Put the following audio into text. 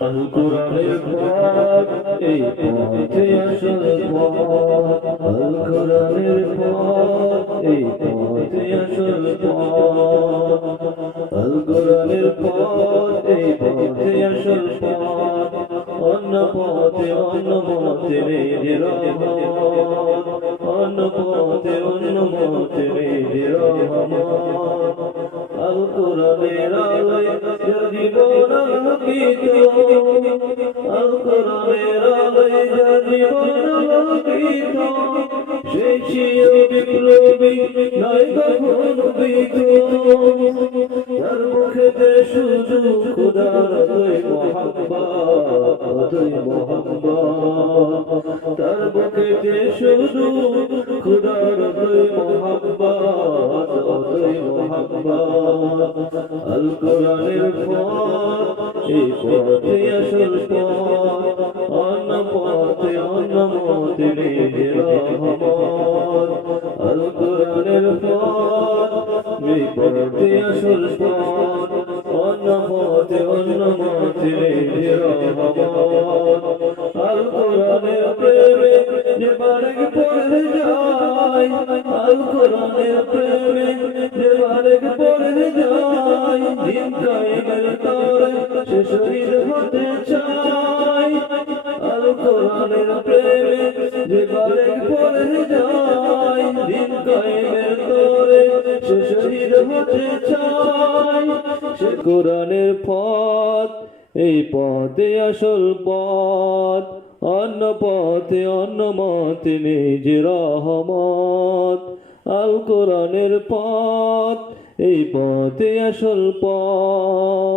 আল কোরআনের পথ এই পথে আসল পথ। কোরআনের পথ অন্য মতে মতে নেই রহমত। জীবন কোরআনের আলোয় যার জীবন আলোকিত সেই ছিল বিপ্লবী নয় কখনো বিত তার মুখেতে শুধু খুদার মোহাম্মদ দই মোহাম্মদ আল কোরআনের পথ এই পথে আসল পথ অন্য পথে অন্য মতে রহমত আল কোরআনের পথ এই পথে আসল পথ প্রেমে আল কোরআনের প্রেমে দিন কায়েমের তরে, সে শহীদ হতে চায়। কোরআনের পথ, এই পথে আসল পথ। অন্য পথে অন্য মত নিজ রহমত। আল কোরআনের পথ এই পথে আসল পথ।